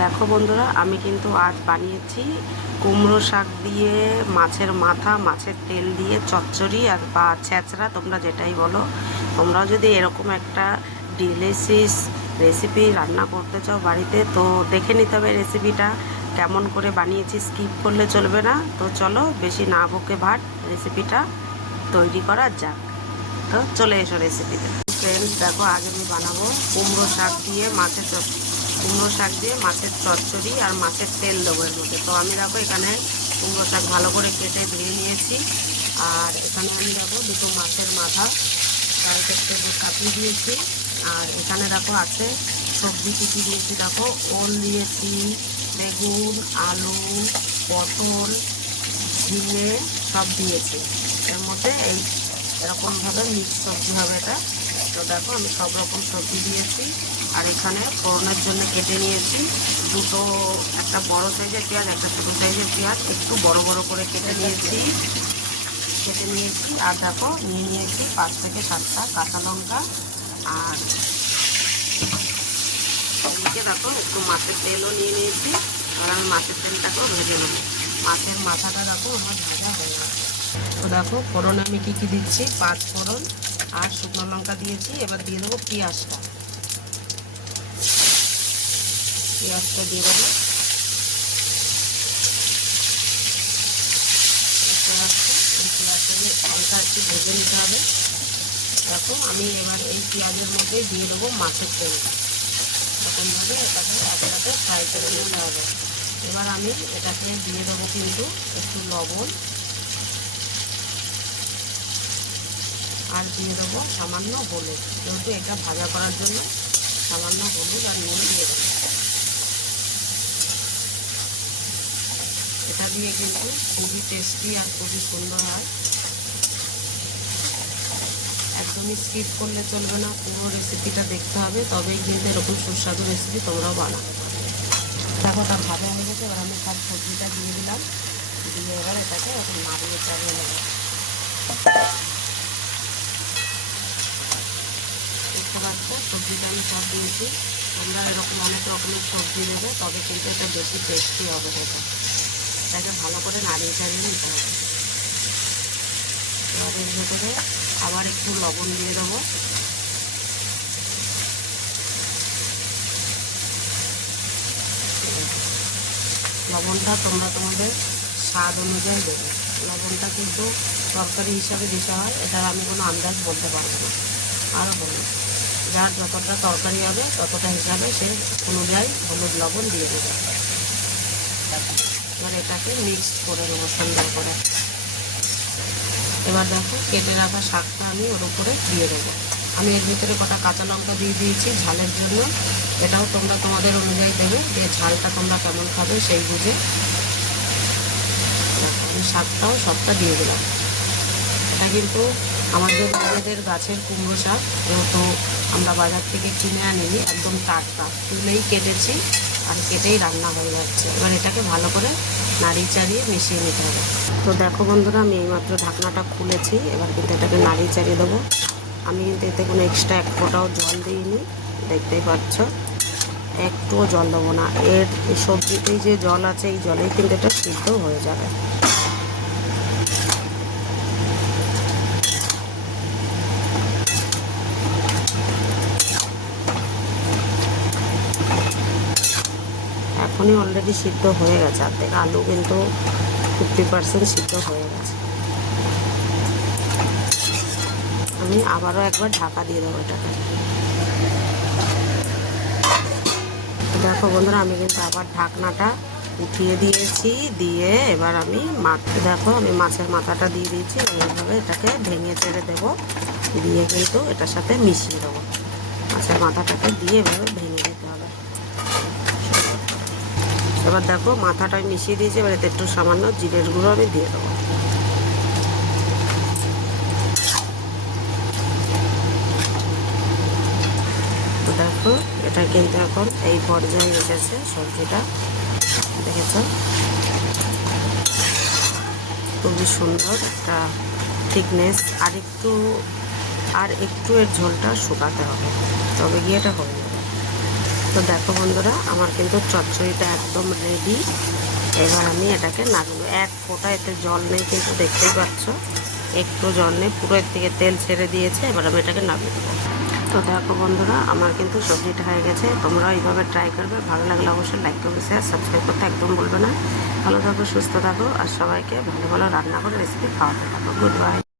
দেখো বন্ধুরা, আমি কিন্তু আজ বানিয়েছি কুমড়ো শাক দিয়ে মাছের মাথা, মাছের তেল দিয়ে চচ্চড়ি আর বা ছেঁচড়া, তোমরা যেটাই বলো। তোমরাও যদি এরকম একটা ডিলিশিয়াস রেসিপি রান্না করতে চাও বাড়িতে, তো দেখে নিতে হবে রেসিপিটা কেমন করে বানিয়েছি, স্কিপ করলে চলবে না। তো চলো বেশি না বকে ভাট, রেসিপিটা তৈরি করা যাক। তো চলে এসো রেসিপিতে। ফ্রেন্ডস দেখো, আগে আমি বানাবো কুমড়ো শাক দিয়ে মাছের চচ্চড়ি আর মাছের তেল দেবো এর মধ্যে। তো আমি দেখো এখানে কুমড়ো শাক ভালো করে কেটে ধুয়ে নিয়েছি, আর এখানে আমি দেখো দুটো মাছের মাথা তার ক্ষেত্রে কাটিয়ে দিয়েছি। আর এখানে দেখো আছে সবজি কী কী দিয়েছি, দেখো ওল দিয়েছি, বেগুন, আলু, পটল, ঝিঙে সব দিয়েছি এর মধ্যে। এই এরকমভাবে মিক্স সবজি হবে এটা। তো দেখো আমি সব রকম সবজি দিয়েছি। আর এখানে ফোড়নের জন্য কেটে নিয়েছি দুটো, একটা বড় সাইজের পেঁয়াজ, একটা ছোটো সাইজের পেঁয়াজ একটু বড় বড় করে কেটে নিয়েছি। আর দেখো নিয়ে নিয়েছি 5 থেকে 7টা কাঁচা লঙ্কা। আর এদিকে দেখো একটু মাছের তেলও নিয়ে নিয়েছি, আর আমি মাছের তেলটাকেও ভেজে নেব। মাছের মাথাটা দেখো আমার ভাজা হয়ে গেছে। তো দেখো ফোড়নে আমি কী কী দিচ্ছি, 5 ফোড়ন আর শুকনো লঙ্কা দিয়েছি। এবার দিয়ে দেবো পেঁয়াজটা দিয়ে দেবো। পেঁয়াজটা দিয়ে হালকা একটু ভেজে নিতে হবে। দেখো আমি এবার এই পেঁয়াজের মধ্যে দিয়ে দেবো মাছের তেলটা, এরকমভাবে এটাকে একসাথে ফ্রাই করে নিতে হবে। এবার আমি এটাকে দিয়ে দেবো কিন্তু একটু লবণ, আর দিয়ে দেবো সামান্য হলুদ, যেহেতু এটা ভাজা করার জন্য সামান্য হলুদ আর নুন দিয়ে দেবো। এটা দিয়ে কিন্তু খুবই টেস্টি আর খুবই সুন্দর হয়। একদমই স্কিপ করলে চলবে না, পুরো রেসিপিটা দেখতে হবে, তবেই কিন্তু এরকম সুস্বাদু রেসিপি তোমরাও বানাও। দেখো তার ভাজা হয়ে গেছে। এবার আমি সব সবজিটা দিয়ে দিলাম, দিয়ে এবার এটাকে এখন নাড়িয়ে চাড়িয়ে নেবো। দেখতে পাচ্ছ সবজিটা আমি সব দিয়েছি। তোমরা এরকম অনেক রকমের সবজি দেবে, তবে কিন্তু এটা বেশি টেস্টি হবে। এটাকে ভালো করে নাড়িয়ে চাড়িয়ে নিতে হবে। এবার এর ভেতরে আবার একটু লবণ দিয়ে দেবো। লবণটা তোমরা তোমাদের স্বাদ অনুযায়ী দেবে। লবণটা কিন্তু তরকারি হিসাবে দিতে হয়, এটার আমি কোনো আন্দাজ বলতে পারবো না। আর হলুদ, যার যতটা তরকারি হবে ততটা হিসাবে সে অনুযায়ী হলুদ লবণ দিয়ে দেবে। এবার এটাকে মিক্সড করে নেবো সুন্দর করে। এবার দেখো কেটে রাখা শাকটা আমি ওর উপরে দিয়ে দেবো। আমি এর ভিতরে কটা কাঁচা লঙ্কা দিয়ে দিয়েছি ঝালের জন্য, এটাও তোমরা তোমাদের অনুযায়ী দেবে, যে ঝালটা তোমরা কেমন খাবে সেই বুঝে। আমি শাকটাও সবটা দিয়ে দিলাম। এটা কিন্তু আমাদের নিজেদের গাছের কুমড়ো শাক, যেহেতু আমরা বাজার থেকে কিনে আনিনি, একদম টাটকা তুলেই কেটেছি আর কেটেই রান্না হয়ে যাচ্ছে। এবার এটাকে ভালো করে নাড়িয়ে চাড়িয়ে মিশিয়ে নিতে হবে। তো দেখো বন্ধুরা, আমি এইমাত্র ঢাকনাটা খুলেছি। এবার কিন্তু এটাকে নাড়িয়ে চাড়িয়ে দেবো। আমি কিন্তু এতে কোনো এক্সট্রা এক ফোঁটাও জল দিইনি, দেখতেই পাচ্ছ। একটুও জল দেবো না, এই সবজিতেই যে জল আছে এই জলেই কিন্তু এটা সিদ্ধ হয়ে যাবে। এখনই অলরেডি সিদ্ধ হয়ে গেছে, অর্ধেক আলু কিন্তু 50% সিদ্ধ হয়ে গেছে। আমি আবারও একবার ঢাকা দিয়ে দেবো এটাকে। দেখো বন্ধুরা, আমি কিন্তু আবার ঢাকনাটা উঠিয়ে দিয়েছি, দিয়ে এবার আমি দেখো আমি মাছের মাথাটা দিয়ে দিয়েছি। এইভাবে এটাকে ভেঙে চেড়ে দেবো, দিয়ে কিন্তু এটার সাথে মিশিয়ে দেবো। মাছের মাথাটাকে দিয়ে এভাবে ভেঙে দিতে হবে। এবার দেখো মাথাটা মিশিয়ে দিয়েছি। এবার এতে একটু সামান্য জিরের গুঁড়ো আমি দিয়ে দেবো। তো দেখো এটা কিন্তু এখন এই পর্যায়ে এসেছে সবজিটা, দেখেছ খুবই সুন্দর একটা থিকনেস। আর একটু এর ঝোলটা শুকাতে হবে, তবে গিয়ে এটা হয়ে যাবে। তো দেখো বন্ধুরা, আমার কিন্তু চচ্চড়িটা একদম রেডি। এবার আমি এটাকে নামিয়ে, এক ফোঁটা এতে জল নেই, কিন্তু দেখতেই পাচ্ছ একটু জল নেই, পুরো এর থেকে তেল ছেড়ে দিয়েছে। এবার আমি এটাকে নামিয়ে দেবো। তো দেখো বন্ধুরা, আমার কিন্তু সবজিটা হয়ে গেছে। তোমরা এইভাবে ট্রাই করবে, ভালো লাগলে অবশ্যই লাইক করবে, শেয়ার সাবস্ক্রাইব করতে একদম বলবে না। ভালো থাকো, সুস্থ থাকো, আর সবাইকে ভালো ভালো রান্না করে রেসিপি খাওয়াতে থাকো। Good bye.